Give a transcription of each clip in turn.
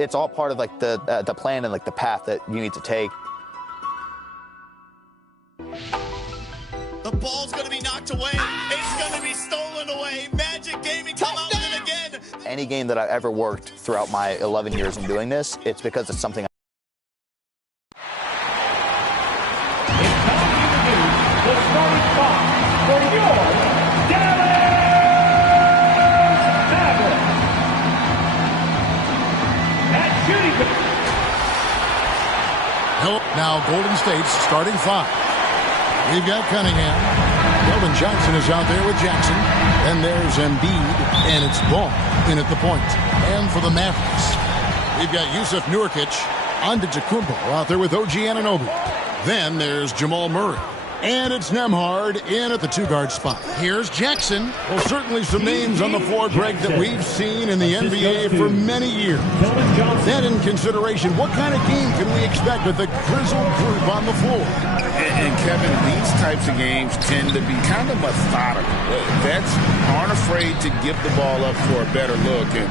it's all part of like the plan and like the path that you need to take. The ball's going to be knocked away. It's going to be stolen away. Magic Gaming come out with it again. Any game that I've ever worked throughout my 11 years in doing this, it's because it's something. It's time to introduce the starting spot for your Dallas Mavericks. At shooting guard. Now Golden State's starting five. We've got Cunningham. Kelvin Johnson is out there with Jackson. And there's Embiid, and it's Ball in at the point. And for the Mavericks, we've got Yusuf Nurkic, Antetokounmpo out there with OG Anunoby. Then there's Jamal Murray. And it's Nembhard in at the two-guard spot. Here's Jackson. Well, certainly some names on the floor, Greg, that we've seen in the NBA for many years. Then in consideration, what kind of game can we expect with the grizzled group on the floor? And Kevin, these types of games tend to be kind of methodical. Vets aren't afraid to give the ball up for a better look, and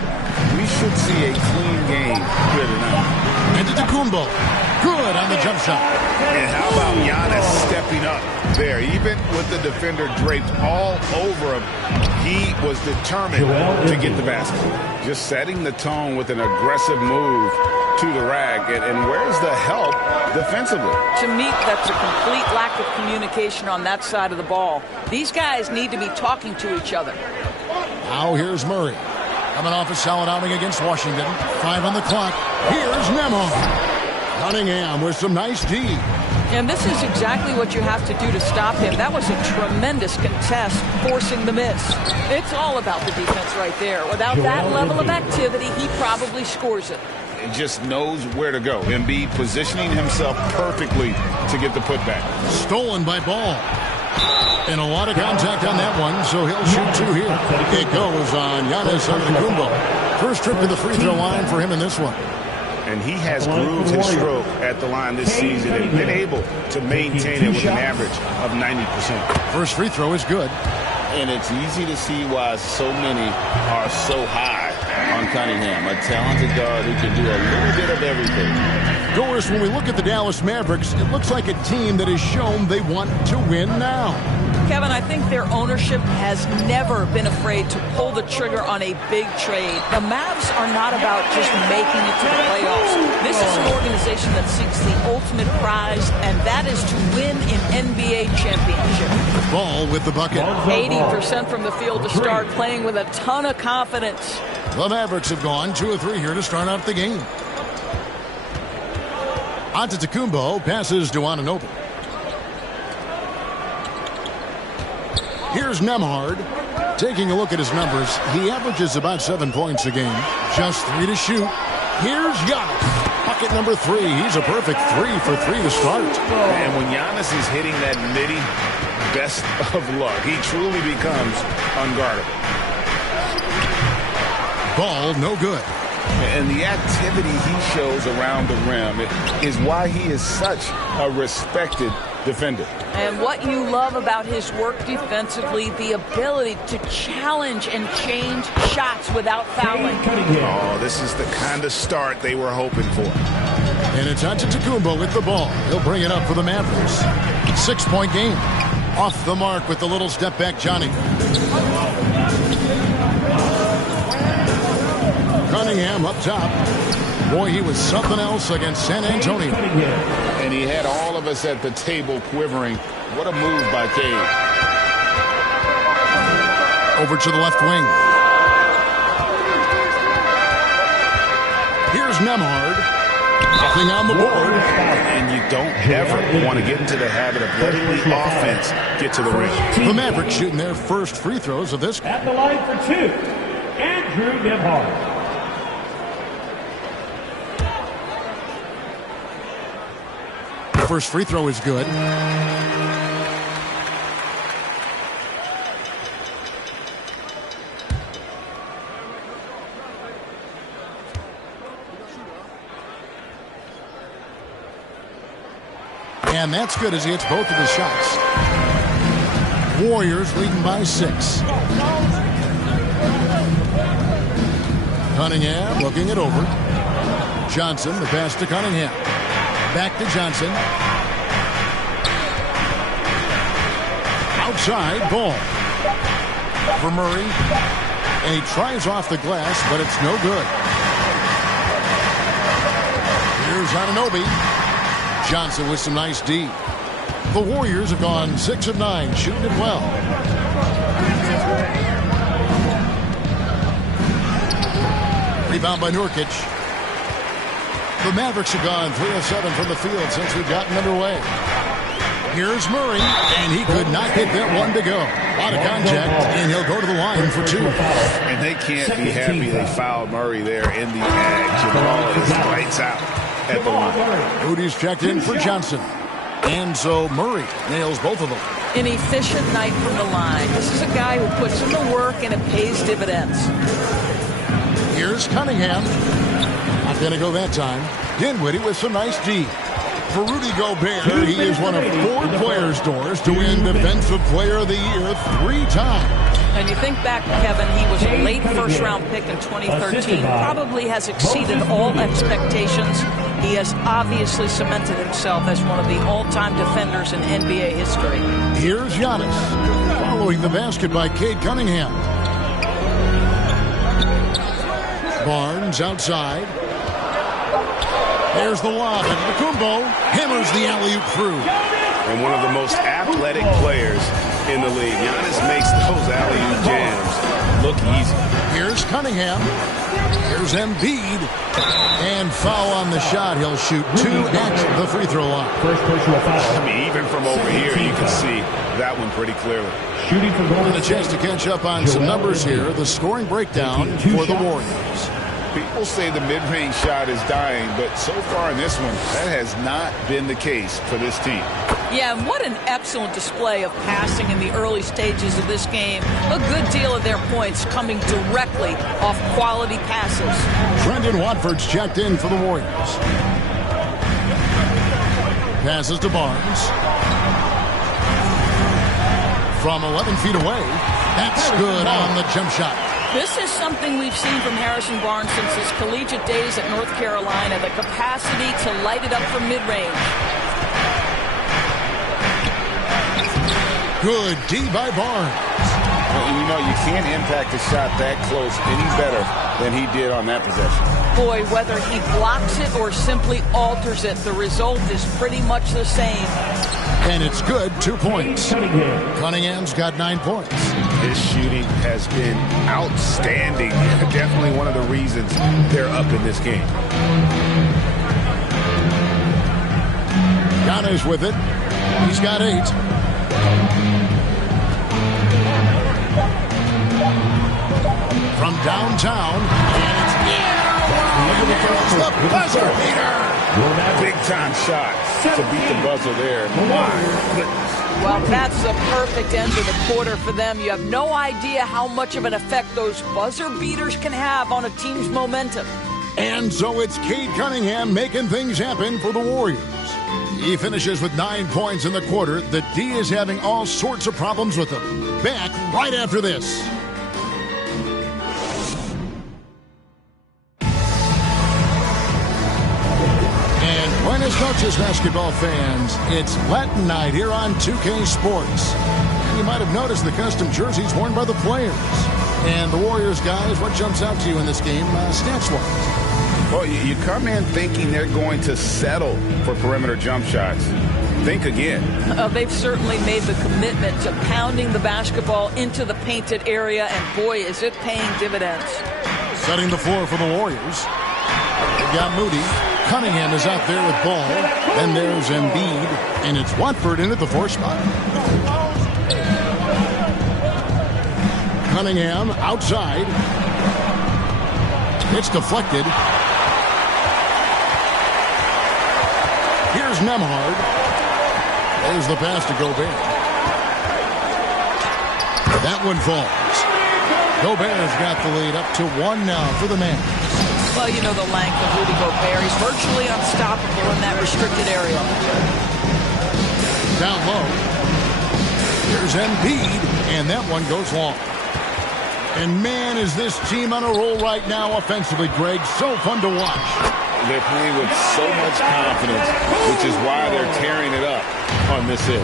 we should see a clean game here tonight. Antetokounmpo, good on the jump shot. And how about Giannis stepping up there? Even with the defender draped all over him, he was determined to get the basket. Just setting the tone with an aggressive move to the rack. And where's the help defensively? To me, that's a complete lack of communication on that side of the ball. These guys need to be talking to each other. Now here's Murray. Coming off a solid outing against Washington. 5 on the clock. Here's Nembhard. Cunningham with some nice D. And this is exactly what you have to do to stop him. That was a tremendous contest, forcing the miss. It's all about the defense right there. Without that level of activity, he probably scores it. He just knows where to go. Embiid positioning himself perfectly to get the putback. Stolen by Ball. And a lot of contact on that one, so he'll shoot 2 here. It goes on Giannis Antetokounmpo. First trip to the free throw line for him in this one. And he has grooved his stroke at the line this season and been able to maintain it with an average of 90%. First free throw is good. And it's easy to see why so many are so high on Cunningham, a talented guard who can do a little bit of everything. Goers, when we look at the Dallas Mavericks, it looks like a team that has shown they want to win now. Kevin, I think their ownership has never been afraid to pull the trigger on a big trade. The Mavs are not about just making it to the playoffs. This is an organization that seeks the ultimate prize, and that is to win an NBA championship. Ball with the bucket. 80% from the field to start, playing with a ton of confidence. The Mavericks have gone 2 of 3 here to start out the game. Antetokounmpo passes to Anunoby. Here's Nembhard. Taking a look at his numbers, he averages about 7 points a game. Just 3 to shoot. Here's Giannis. Bucket number 3. He's a perfect 3 for 3 to start. And when Giannis is hitting that midi, best of luck. He truly becomes unguardable. Ball no good. And the activity he shows around the rim is why he is such a respected defender. And what you love about his work defensively, the ability to challenge and change shots without fouling. Oh, this is the kind of start they were hoping for. And it's Antetokounmpo with the ball. He'll bring it up for the Mavericks. 6-point game. Off the mark with the little step back, Johnny. Cunningham up top. Boy, he was something else against San Antonio. And he had all of us at the table quivering. What a move by Cade. Over to the left wing. Here's Nembhard. Nothing on the board. And you don't ever want to get into the habit of letting the offense get to the ring. The Mavericks shooting their first free throws of this. At the line for 2, Andrew Nembhard. First free throw is good. And that's good as he hits both of his shots. Warriors leading by 6. Cunningham looking it over. Johnson, the pass to Cunningham. Back to Johnson. Outside, ball. For Murray. And he tries off the glass, but it's no good. Here's Anunoby. Johnson with some nice D. The Warriors have gone 6 of 9, shooting it well. Rebound by Nurkic. The Mavericks have gone 3 of 7 from the field since we've gotten underway. Here's Murray, and he could not get that one to go. A lot of contact, and he'll go to the line for 2. And they can't be happy they fouled Murray there in the edge. The ball is lights out at the line. Moody's checked in for Johnson. And so Murray nails both of them. An efficient night from the line. This is a guy who puts in the work, and it pays dividends. Here's Cunningham. Not going to go that time. Dinwiddie with some nice D. For Rudy Gobert, he is one of 4 players, Doris, to win Defensive Player of the Year 3 times. And you think back, Kevin, he was a late first-round pick in 2013. Probably has exceeded all expectations. He has obviously cemented himself as one of the all-time defenders in NBA history. Here's Giannis, following the basket by Cade Cunningham. Barnes outside. There's the lob, and Kumbo hammers the alley-oop through. And one of the most athletic players in the league. Giannis makes those alley-oop jams look easy. Here's Cunningham. Here's Embiid. And foul on the shot. He'll shoot 2 at the free throw line. First personal foul. I mean, even from over here, you can see that one pretty clearly. Shooting from goal. And a chance to catch up on some numbers here. The scoring breakdown for the Warriors. People say the mid-range shot is dying, but so far in this one, that has not been the case for this team. Yeah, and what an excellent display of passing in the early stages of this game. A good deal of their points coming directly off quality passes. Trendon Watford's checked in for the Warriors. Passes to Barnes. From 11 feet away. That's good on the jump shot. This is something we've seen from Harrison Barnes since his collegiate days at North Carolina, the capacity to light it up from mid-range. Good D by Barnes. Well, you know, you can't impact a shot that close any better than he did on that possession. Boy, whether he blocks it or simply alters it, the result is pretty much the same. And it's good, 2 points. Cunningham's got 9 points. His shooting has been outstanding. Definitely one of the reasons they're up in this game. Giannis with it. He's got 8. From downtown. And it's the buzzer beater. Big time shot to beat the buzzer there. My goodness. Well, that's the perfect end to the quarter for them. You have no idea how much of an effect those buzzer beaters can have on a team's momentum. And so it's Cade Cunningham making things happen for the Warriors. He finishes with 9 points in the quarter. The D is having all sorts of problems with him. Back right after this. Buenas noches, basketball fans. It's Latin night here on 2K Sports. And you might have noticed the custom jerseys worn by the players. And the Warriors, guys, what jumps out to you in this game, stats-wise? Well, you come in thinking they're going to settle for perimeter jump shots. Think again. They've certainly made the commitment to pounding the basketball into the painted area, and boy, is it paying dividends. Setting the floor for the Warriors. They've got Moody. Cunningham is out there with ball. Then there's Embiid. And it's Watford in at the 4 spot. Cunningham outside. It's deflected. Here's Nembhard. There's the pass to Gobert. That one falls. Gobert's got the lead up to 1 now for the man. Well, you know the length of Rudy Gobert. He's virtually unstoppable in that restricted area. Down low. Here's Embiid, and that one goes long. And man, is this team on a roll right now offensively, Greg. So fun to watch. They're playing with so much confidence, which is why they're tearing it up on this hit.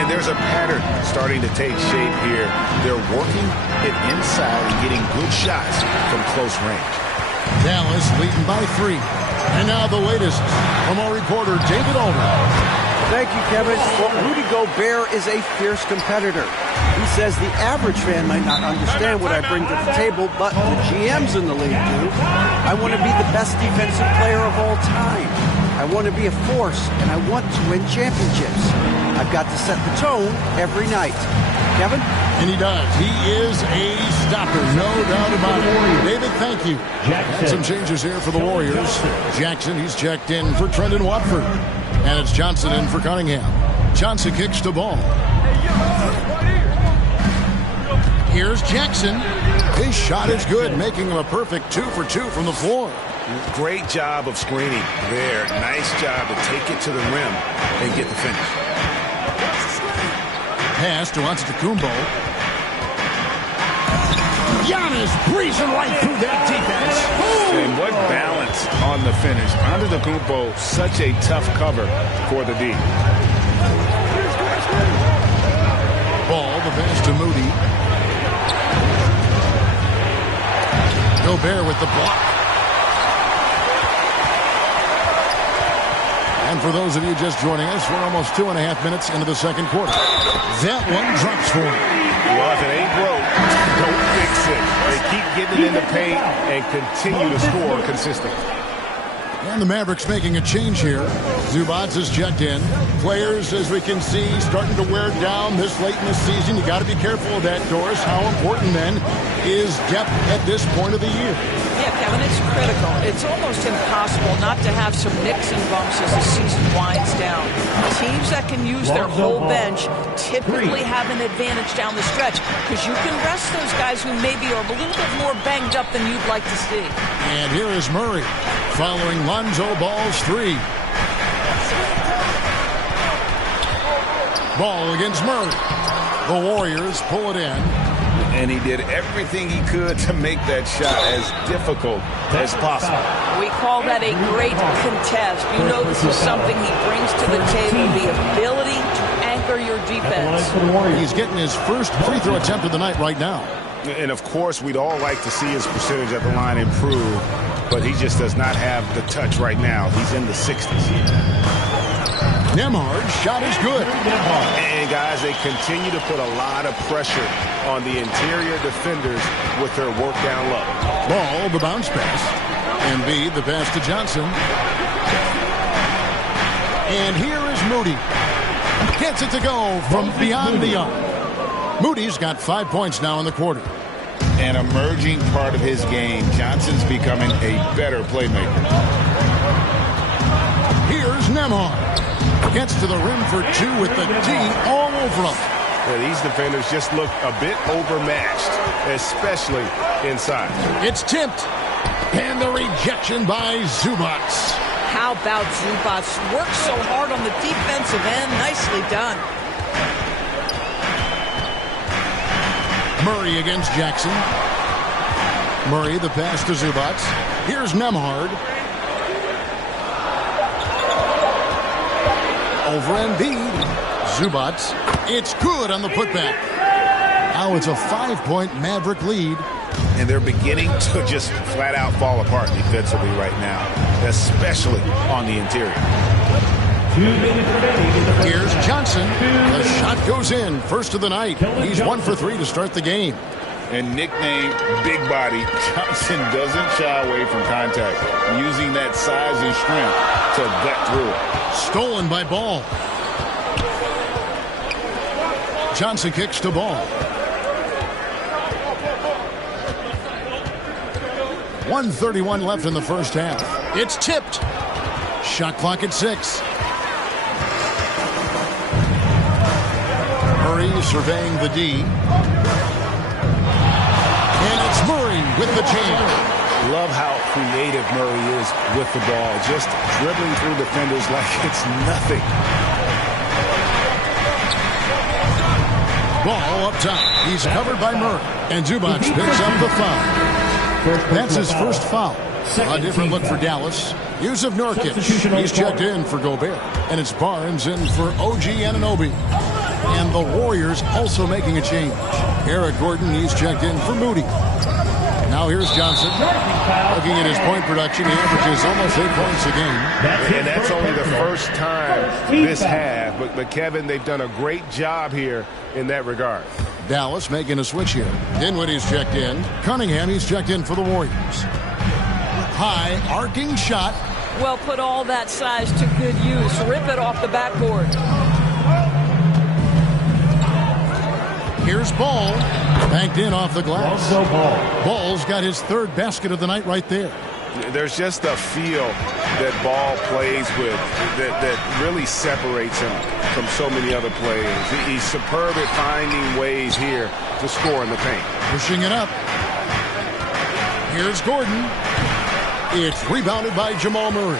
And there's a pattern starting to take shape here. They're working it inside and getting good shots from close range. Dallas leading by 3. And now the latest from our reporter, David Aldridge. Thank you, Kevin. Well, Rudy Gobert is a fierce competitor. He says the average fan might not understand what I bring to the table, but the GMs in the league do. I want to be the best defensive player of all time. I want to be a force, and I want to win championships. I've got to set the tone every night. Kevin? And he does. He is a stopper, no doubt about it. David, thank you. And some changes here for the Warriors. Jackson, he's checked in for Trendon Watford. And it's Johnson in for Cunningham. Johnson kicks the ball. Here's Jackson. His shot is good, making him a perfect 2 for 2 from the floor. Great job of screening there. Nice job to take it to the rim and get the finish. Pass to Antetokounmpo. Giannis breezing right through that defense. And what balance on the finish. Antetokounmpo, such a tough cover for the D. Ball, the pass to Moody. Gobert with the block. And for those of you just joining us, we're almost 2.5 minutes into the second quarter. That one drops for him. Well, if it ain't broke, don't fix it. They keep getting it in the paint and continue to score consistently. And the Mavericks making a change here. Zubac is checked in. Players, as we can see, starting to wear down this late in the season. You got to be careful of that, Doris. How important, then, is depth at this point of the year? Yeah, Kevin, it's critical. It's almost impossible not to have some nicks and bumps as the season winds down. Teams that can use their whole bench typically have an advantage down the stretch because you can rest those guys who maybe are a little bit more banged up than you'd like to see. And here is Murray following Lonzo Ball's 3. Ball against Murray. The Warriors pull it in. And he did everything he could to make that shot as difficult as possible. We call that a great contest. You know this is something he brings to the table, the ability to anchor your defense. He's getting his first free throw attempt of the night right now. And, of course, we'd all like to see his percentage at the line improve, but he just does not have the touch right now. He's in the 60s. Nembhard's shot is good. And, guys, they continue to put a lot of pressure on the interior defenders with their work down low. Ball, the bounce pass. Embiid, the pass to Johnson. And here is Moody. Gets it to go from beyond the arc. Moody's got 5 points now in the quarter. An emerging part of his game. Johnson's becoming a better playmaker. Here's Nembhard. Gets to the rim for 2 with the D all over him. Yeah, these defenders just look a bit overmatched, especially inside. It's tipped. And the rejection by Zubac. How about Zubac? Works so hard on the defensive end. Nicely done. Murray against Jackson. Murray, the pass to Zubac. Here's Nembhard. Over Embiid. Zubac. It's good on the putback. Now it's a 5-point Maverick lead. And they're beginning to just flat out fall apart defensively right now, especially on the interior. 2 minutes remaining in the first. Here's Johnson. The shot goes in. First of the night. He's 1 for 3 to start the game. And nicknamed Big Body, Johnson doesn't shy away from contact, using that size and strength to gut through it. Stolen by Ball. Johnson kicks to Ball. 1:31 left in the first half. It's tipped. Shot clock at 6. Murray surveying the D. And it's Murray with the jam. Love how creative Murray is with the ball, just dribbling through defenders like it's nothing. Ball up top. He's covered by Murray. And Zubac picks up the foul. That's his first foul. A different look for Dallas. Yusuf Nurkic, he's checked in for Gobert. And it's Barnes in for OG Anunoby. And the Warriors also making a change. Eric Gordon, he's checked in for Moody. Now here's Johnson. Looking at his point production, he averages almost 8 points a game. And that's only the first time this half. But Kevin, they've done a great job here in that regard. Dallas making a switch here. Dinwiddie's checked in. Cunningham, he's checked in for the Warriors. High arcing shot. Well, put all that size to good use. Rip it off the backboard. Here's Ball. Banked in off the glass. Ball's got his third basket of the night right there. There's just a feel that Ball plays with that really separates him from so many other players. He's superb at finding ways here to score in the paint. Pushing it up. Here's Gordon. It's rebounded by Jamal Murray.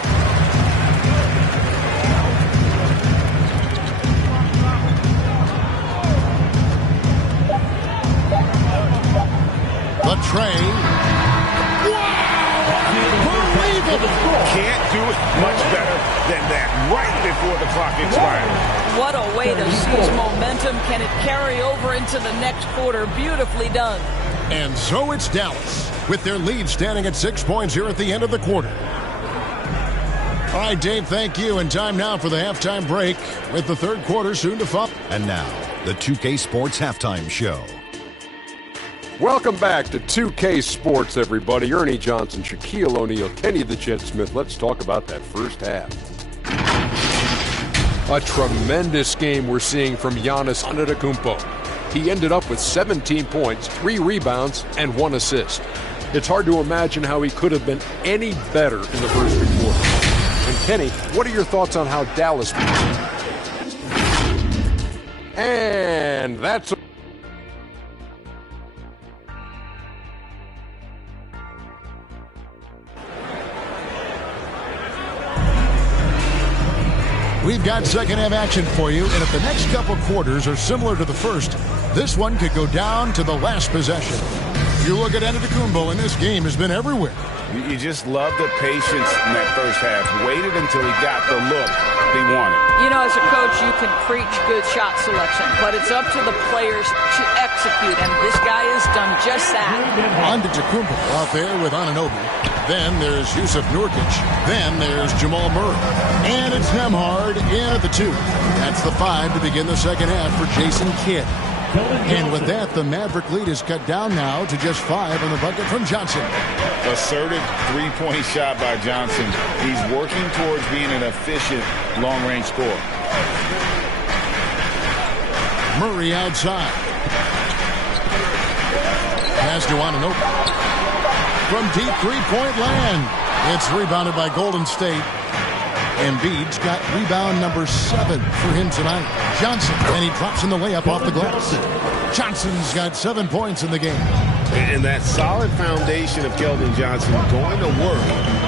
The tray. Wow! Unbelievable! Can't do it much better than that right before the clock expires. What a way to seize momentum. Can it carry over into the next quarter? Beautifully done. And so it's Dallas, with their lead standing at 6 points here at the end of the quarter. All right, Dave, thank you. And time now for the halftime break, with the third quarter soon to follow. And now, the 2K Sports Halftime Show. Welcome back to 2K Sports, everybody. Ernie Johnson, Shaquille O'Neal, Kenny the Jet Smith. Let's talk about that first half. A tremendous game we're seeing from Giannis Antetokounmpo. He ended up with 17 points, 3 rebounds, and 1 assist. It's hard to imagine how he could have been any better in the first 3 quarters. And Kenny, what are your thoughts on how Dallas beat? And that's... We've got second half action for you, and if the next couple quarters are similar to the first, this one could go down to the last possession. You look at Antetokounmpo, and this game has been everywhere. You just love the patience in that first half. Waited until he got the look he wanted. You know, as a coach, you can preach good shot selection, but it's up to the players to execute, and this guy has done just that. Antetokounmpo out there with Anunoby. Then there's Yusuf Nurkic. Then there's Jamal Murray. And it's Nembhard in at the 2. That's the 5 to begin the second half for Jason Kidd. And with that, the Maverick lead is cut down now to just 5 on the bucket from Johnson. Assertive three-point shot by Johnson. He's working towards being an efficient long-range scorer. Murray outside. Pass to Anunoby. From deep three-point land. It's rebounded by Golden State. Embiid's got rebound number 7 for him tonight. Johnson, and he drops in the layup off the glass. Johnson's got 7 points in the game. And that solid foundation of Keldon Johnson going to work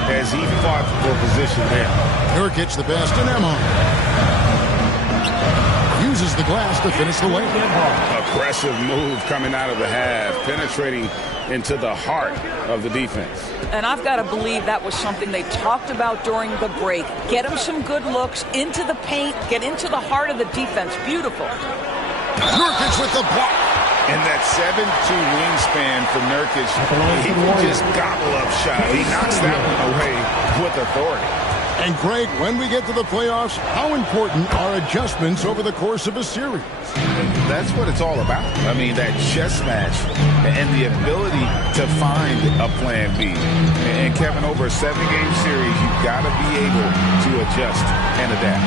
as he fought for position there. Nurkic the best, and Nembhard uses the glass to finish the layup. Aggressive move coming out of the half, penetrating into the heart of the defense. And I've got to believe that was something they talked about during the break. Get him some good looks into the paint, get into the heart of the defense. Beautiful. Nurkic with the block. And that 7'2" wingspan for Nurkic, he can just gobble up shot. He knocks that one away with authority. And Greg, when we get to the playoffs, how important are adjustments over the course of a series? That's what it's all about. I mean, that chess match and the ability to find a plan B. And Kevin, over a 7-game series, you've got to be able to adjust and adapt.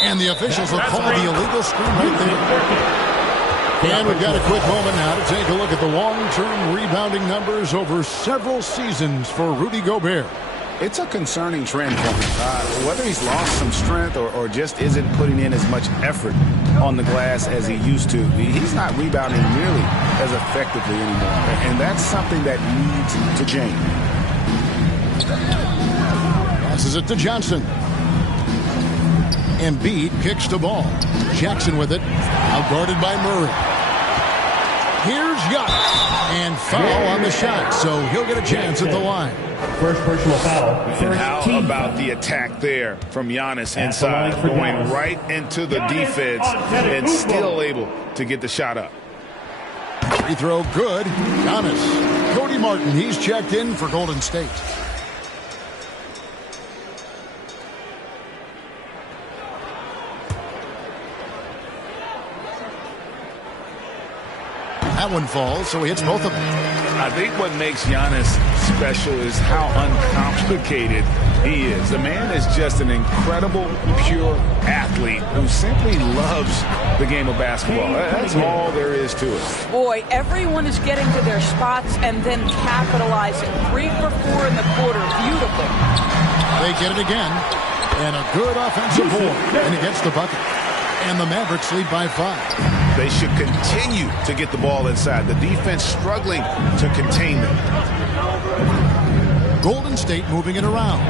And the officials have called the illegal screen right there. And we've got a quick moment now to take a look at the long-term rebounding numbers over several seasons for Rudy Gobert. It's a concerning trend for him. Whether he's lost some strength or just isn't putting in as much effort on the glass as he used to, he's not rebounding nearly as effectively anymore. And that's something that needs to change. Passes it to Johnson. Embiid kicks the ball. Jackson with it. Outguarded by Murray. Here's Giannis. And foul on the shot, so he'll get a chance at the line. First personal foul. And how about the attack there from Giannis inside, going right into the defense and still able to get the shot up. Free throw good. Giannis. Cody Martin, he's checked in for Golden State. That one falls, so he hits both of them. I think what makes Giannis special is how uncomplicated he is. The man is just an incredible, pure athlete who simply loves the game of basketball. That's all there is to it. Boy, everyone is getting to their spots and then capitalizing. 3 for 4 in the quarter. Beautiful. They get it again. And a good offensive board. And he gets the bucket. And the Mavericks lead by 5. They should continue to get the ball inside. The defense struggling to contain them. Golden State moving it around.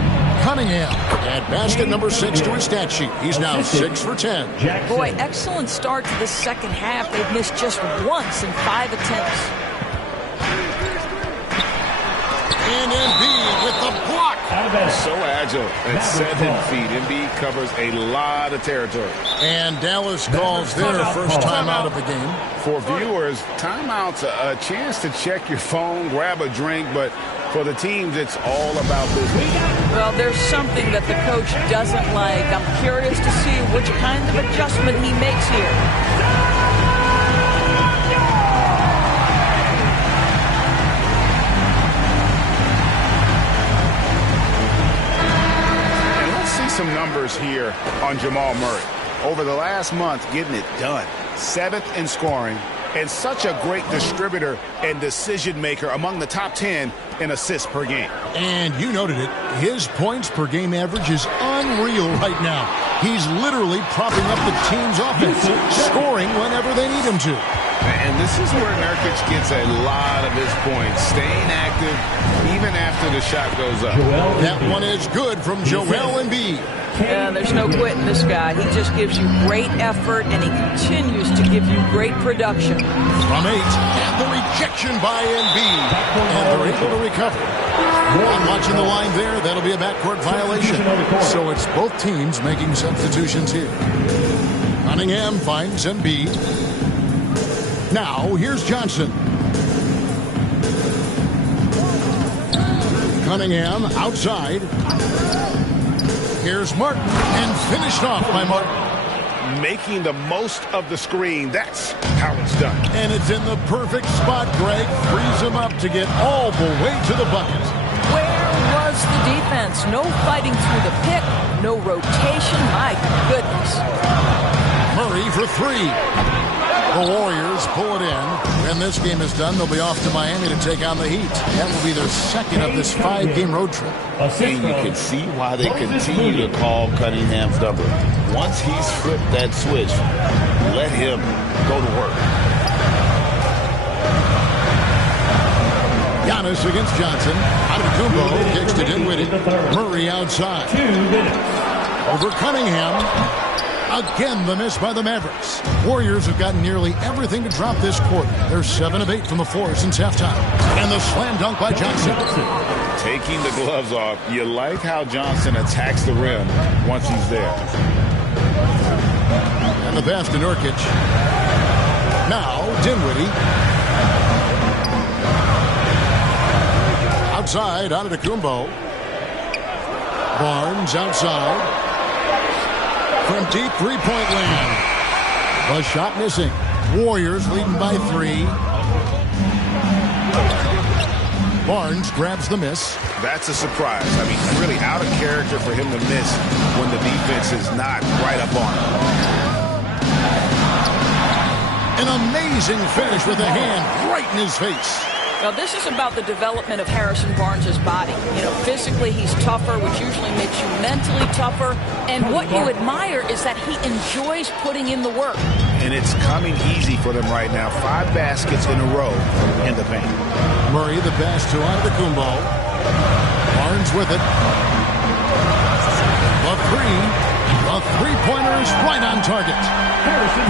Cunningham at basket number 6 to his stat sheet. He's now 6 for 10. Boy, excellent start to the second half. They've missed just once in 5 attempts. And Embiid with the block. So agile at 7 feet. Embiid covers a lot of territory. And Dallas calls their first timeout of the game. For viewers, timeout's a chance to check your phone, grab a drink, but for the teams, it's all about business. Well, there's something that the coach doesn't like. I'm curious to see which kind of adjustment he makes here. Some numbers here on Jamal Murray. Over the last month, getting it done. 7th in scoring and such a great distributor and decision maker among the top 10 in assists per game. And you noted it. His points per game average is unreal right now. He's literally propping up the team's offense, scoring whenever they need him to. And this is where Nurkic gets a lot of his points, staying active even after the shot goes up. That one is good from Joel Embiid. Yeah, there's no quitting this guy. He just gives you great effort, and he continues to give you great production. From 8, and the rejection by Embiid. And they're able to recover. I'm watching the line there. That'll be a backcourt violation. So it's both teams making substitutions here. Cunningham finds Embiid. Now, here's Johnson. Cunningham outside. Here's Martin, and finished off by Martin. Making the most of the screen. That's how it's done. And it's in the perfect spot. Greg frees him up to get all the way to the bucket. Where was the defense? No fighting through the pick, no rotation. My goodness. Murray for 3. The Warriors pull it in. When this game is done, they'll be off to Miami to take on the Heat. That will be their second of this 5-game road trip. And you can see why they continue to call Cunningham's number. Once he's flipped that switch, let him go to work. Giannis against Johnson. Antetokounmpo kicks to Dinwiddie. Murray outside. Over Cunningham. Again, the miss by the Mavericks. Warriors have gotten nearly everything to drop this quarter. They're 7 of 8 from the floor since halftime. And the slam dunk by Johnson. Taking the gloves off. You like how Johnson attacks the rim once he's there. And the pass to Nurkic. Now, Dinwiddie. Outside, Antetokounmpo. Barnes outside. From deep three-point land. The shot missing. Warriors leading by 3. Barnes grabs the miss. That's a surprise. I mean, really out of character for him to miss when the defense is not right up on him. An amazing finish with a hand right in his face. Now, this is about the development of Harrison Barnes' body. You know, physically he's tougher, which usually makes you mentally tougher. And what you admire is that he enjoys putting in the work. And it's coming easy for them right now. 5 baskets in a row in the paint. Murray, the pass to Antetokounmpo. Barnes with it. The 3. The three-pointer is right on target.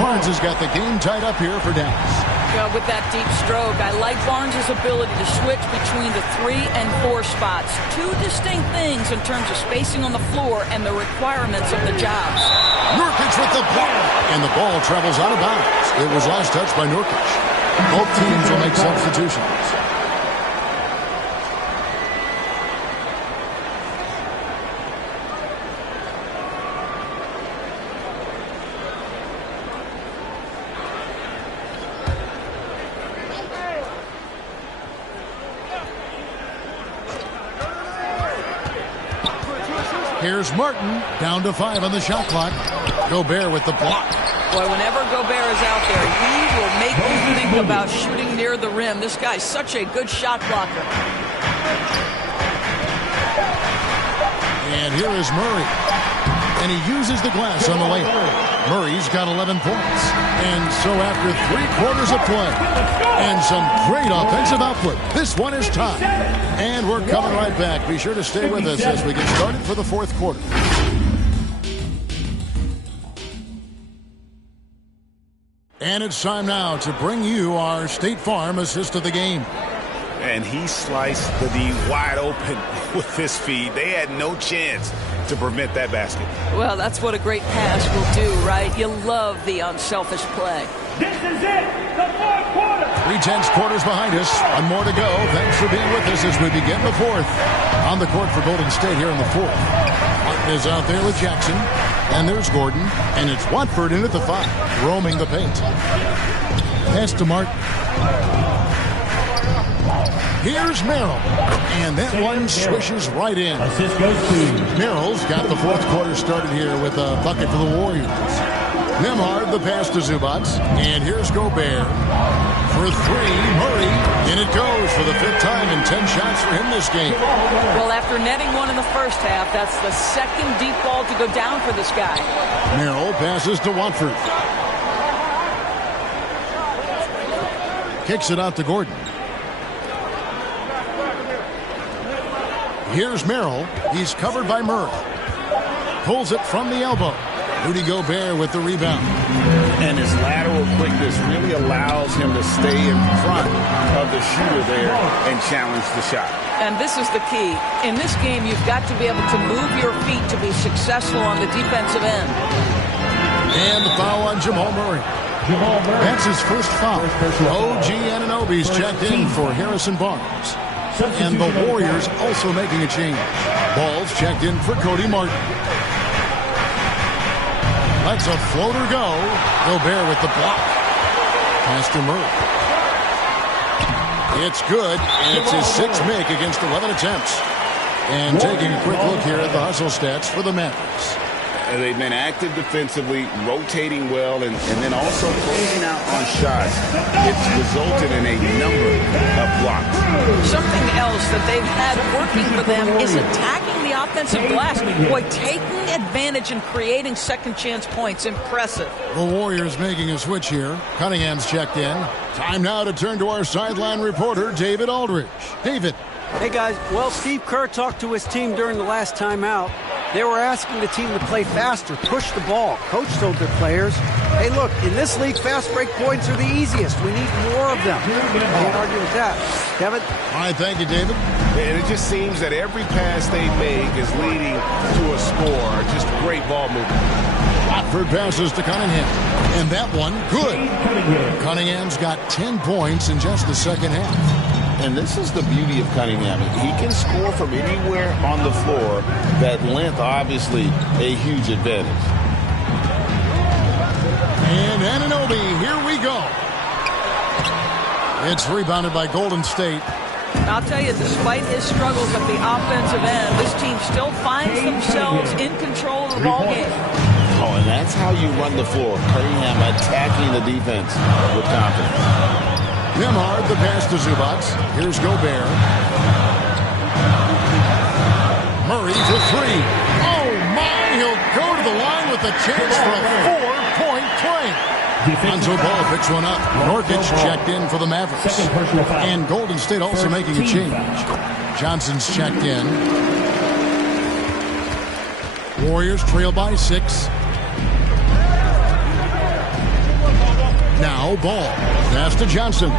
Barnes has got the game tied up here for Dallas. with that deep stroke. I like Barnes' ability to switch between the 3 and 4 spots. Two distinct things in terms of spacing on the floor and the requirements of the jobs. Nurkic with the block. And the ball travels out of bounds. It was last touched by Nurkic. Both teams will make substitutions. Here's Martin, down to 5 on the shot clock. Gobert with the block. Boy, whenever Gobert is out there, he will make you think about shooting near the rim. This guy's such a good shot blocker. And here is Murray. And he uses the glass on the layup. Murray's got 11 points. And so after 3 quarters of play and some great offensive output, this one is tied. And we're coming right back. Be sure to stay with us as we get started for the fourth quarter. And it's time now to bring you our State Farm assist of the game. And he sliced the D wide open with his feed. They had no chance to prevent that basket. Well, that's what a great pass will do, right? You love the unselfish play. This is it, the fourth quarter. 3 tenths quarters behind us. One more to go. Thanks for being with us as we begin the fourth. On the court for Golden State here in the fourth. Martin is out there with Jackson. And there's Gordon. And it's Watford in at the 5, roaming the paint. Pass to Martin. Here's Merrill. And that one swishes right in. Assist goes to Merrill's got the fourth quarter started here with a bucket for the Warriors. Nembhard, the pass to Zubac. And here's Gobert. For 3, Murray. In it goes for the 5th time in 10 shots for him this game. Well, after netting one in the first half, that's the second deep ball to go down for this guy. Merrill passes to Watford. Kicks it out to Gordon. Here's Merrill. He's covered by Murray. Pulls it from the elbow. Rudy Gobert with the rebound. And his lateral quickness really allows him to stay in front of the shooter there and challenge the shot. And this is the key. In this game, you've got to be able to move your feet to be successful on the defensive end. And the foul on Jamal Murray. That's his first foul. OG Anunoby's checked in for Harrison Barnes. And the Warriors also making a change. Ball's checked in for Cody Martin. Let's a floater go. Gobert with the block. Pass to Murray. It's good, and it's his 6th make against 11 attempts. And taking a quick look here at the hustle stats for the Mavericks. They've been active defensively, rotating well, and then also closing out on shots. It's resulted in a number of blocks. Something else that they've had working for them is attacking the offensive glass. Boy, taking advantage and creating second chance points. Impressive. The Warriors making a switch here. Cunningham's checked in. Time now to turn to our sideline reporter, David Aldridge. David. Hey, guys. Well, Steve Kerr talked to his team during the last timeout. They were asking the team to play faster, push the ball. Coach told their players, hey, look, in this league, fast break points are the easiest. We need more of them. Can't argue with that. Kevin? All right, thank you, David. And it just seems that every pass they make is leading to a score. Just great ball movement. Watford passes to Cunningham. And that one, good. Cunningham's got 10 points in just the second half. And this is the beauty of Cunningham. He can score from anywhere on the floor. That length, obviously, a huge advantage. And Anunoby, here we go. It's rebounded by Golden State. I'll tell you, despite his struggles at the offensive end, this team still finds themselves in control of the ball game. Oh, and that's how you run the floor. Cunningham attacking the defense with confidence. Nembhard, the pass to Zubac. Here's Gobert. Murray for 3. Oh, my! He'll go to the line with a chance for a 4-point play. Lonzo Ball picks one up. Nurkic checked in for the Mavericks. And Golden State also making a change. Johnson's checked in. Warriors trail by 6. Now Ball. Pass to Johnson.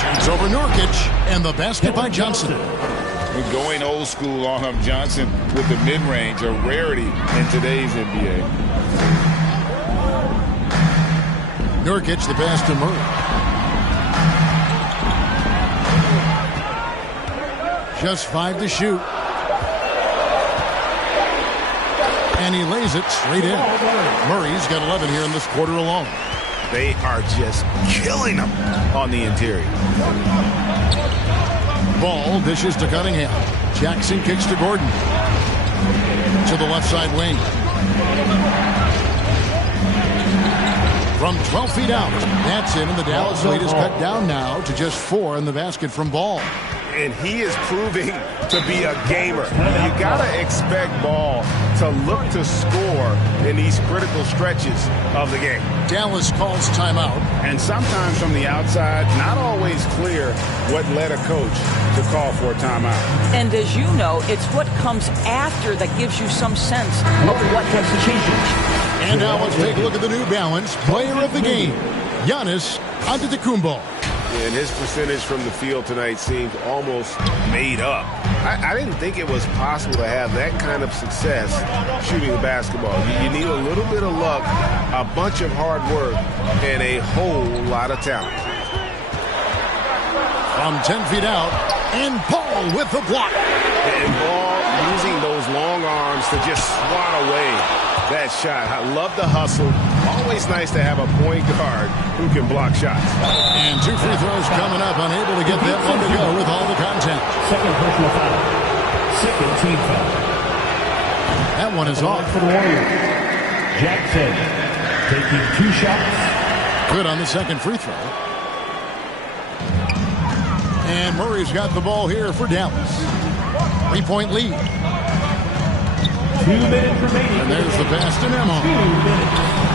Shoots over Nurkic, and the basket by Johnson. We're going old school on him. Johnson with the mid-range, a rarity in today's NBA. Nurkic, the pass to Murray. Just 5 to shoot. And he lays it straight in. Murray's got 11 here in this quarter alone. They are just killing him on the interior. Ball dishes to Cunningham. Jackson kicks to Gordon. To the left side wing. From 12 feet out. That's in, and the Dallas lead is cut down now to just 4 in the basket from Ball. And he is proving to be a gamer. You gotta expect Ball to look to score in these critical stretches of the game. Dallas calls timeout. And sometimes from the outside, not always clear what led a coach to call for a timeout. And as you know, it's what comes after that gives you some sense of what has changed. And now let's take a look at the New Balance player of the game, Giannis Antetokounmpo. And his percentage from the field tonight seems almost made up. I didn't think it was possible to have that kind of success shooting a basketball. You need a little bit of luck, a bunch of hard work, and a whole lot of talent. From 10 feet out, and Paul with the block. And Ball using those long arms to just swat away that shot. I love the hustle. Always nice to have a point guard who can block shots. And 2 free throws coming up, unable to get that one to go with all the contact. Second personal foul. Second team foul. That one is off. For the Warriors. Jackson taking 2 shots. Good on the second free throw. And Murray's got the ball here for Dallas. 3-point lead. 2 minutes remaining. And there's the pass to Nemo. 2 minutes.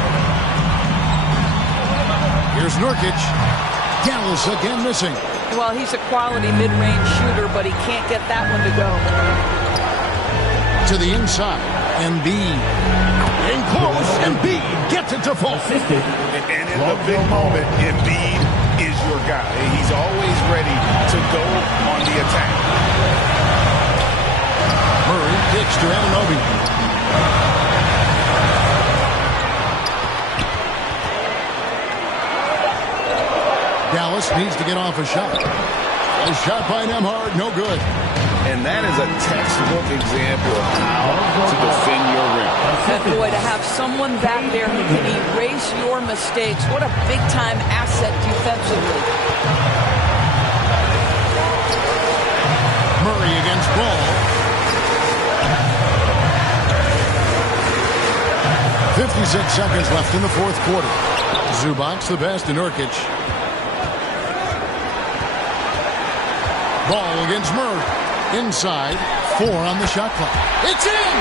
Here's Nurkic. Dallas again missing. Well, he's a quality mid-range shooter, but he can't get that one to go. To the inside. Embiid. In close. Embiid gets it to fall. Assisted. And in the big moment, Embiid is your guy. He's always ready to go on the attack. Murray kicks to Anunoby. Dallas needs to get off a shot. A shot by Nembhard, no good. And that is a textbook example of how to defend your rim. And boy, to have someone back there who can erase your mistakes, what a big-time asset defensively. Murray against Ball. 56 seconds left in the fourth quarter. Zubac the pass to Nurkic. Ball against Murray. Inside, 4 on the shot clock. It's in!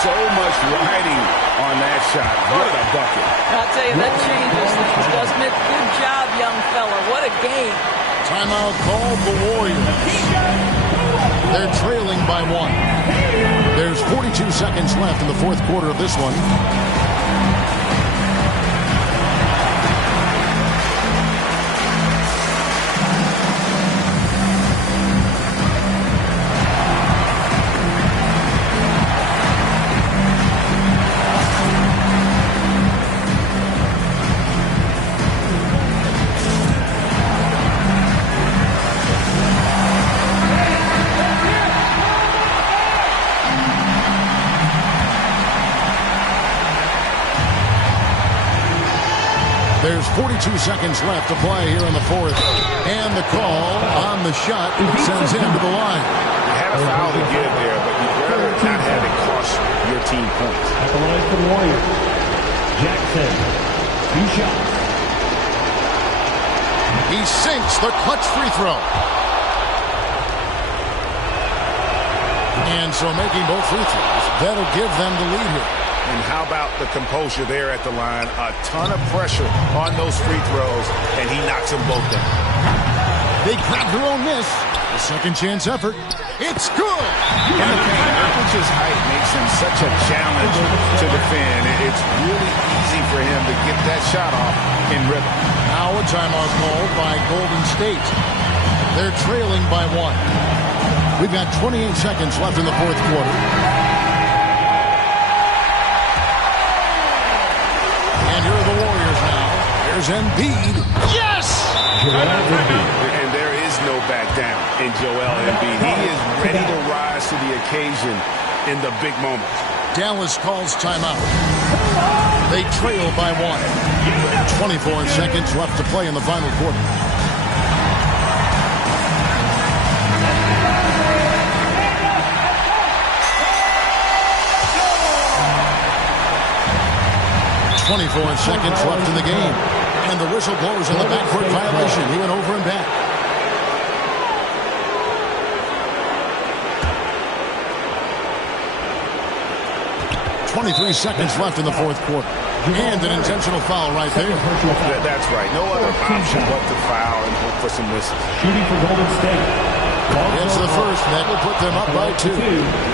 So much riding on that shot. What a bucket. I'll tell you, that changes things, doesn't it? Good job, young fella. What a game. Timeout called the Warriors. They're trailing by 1. There's 42 seconds left in the fourth quarter of this one. There's 42 seconds left to play here in the fourth. And the call on the shot sends him to the line. You had a foul to give there, but you'd rather not have it cost your team points. At the line for the Warriors. Jackson. 2 shots. He sinks the clutch free throw. And so making both free throws, that'll give them the lead here. And how about the composure there at the line? A ton of pressure on those free throws, and he knocks them both down. They grab their own miss. A second chance effort. It's good. In the paint, Nurkic's height makes him such a challenge to defend. It's really easy for him to get that shot off in rhythm. Now a timeout called by Golden State. They're trailing by 1. We've got 28 seconds left in the fourth quarter. And here are the Warriors now. There's Embiid. Yes! And there is no back down in Joel Embiid. He is ready to rise to the occasion in the big moments. Dallas calls timeout. They trail by 1. 24 seconds left to play in the final quarter. .24 seconds left in the game. And the whistle blows on the backcourt violation. He went over and back. .23 seconds left in the fourth quarter. And an intentional foul right there. That's right. No other option but to foul and hope for some misses. Shooting for Golden State. It's the first. That will put them up by 2.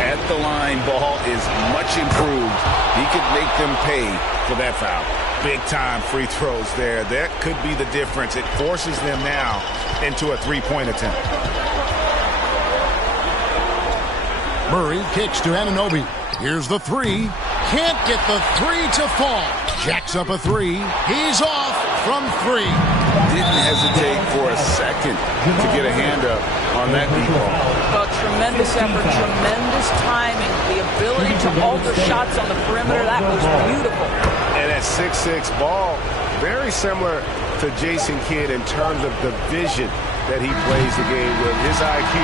At the line, Ball is much improved. He could make them pay for that foul. Big-time free throws there. That could be the difference. It forces them now into a three-point attempt. Murray kicks to Anunoby. Here's the 3. Can't get the 3 to fall. Jacks up a 3. He's off from 3. Didn't hesitate for a second to get a hand up on that deep ball. Tremendous effort, tremendous timing, the ability to alter shots on the perimeter. That was beautiful. And at 6'6", Ball, very similar to Jason Kidd in terms of the vision that he plays the game with. His IQ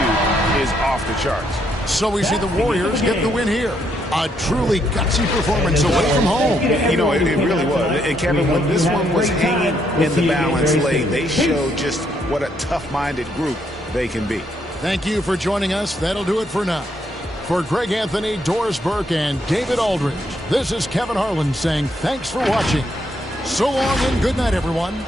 is off the charts. So we see the Warriors get the win here. A truly gutsy performance away from home. You know, it really was. And Kevin, when this one was hanging in the balance lane, they showed just what a tough-minded group they can be. Thank you for joining us. That'll do it for now. For Greg Anthony, Doris Burke, and David Aldridge, this is Kevin Harlan saying thanks for watching. So long and good night, everyone.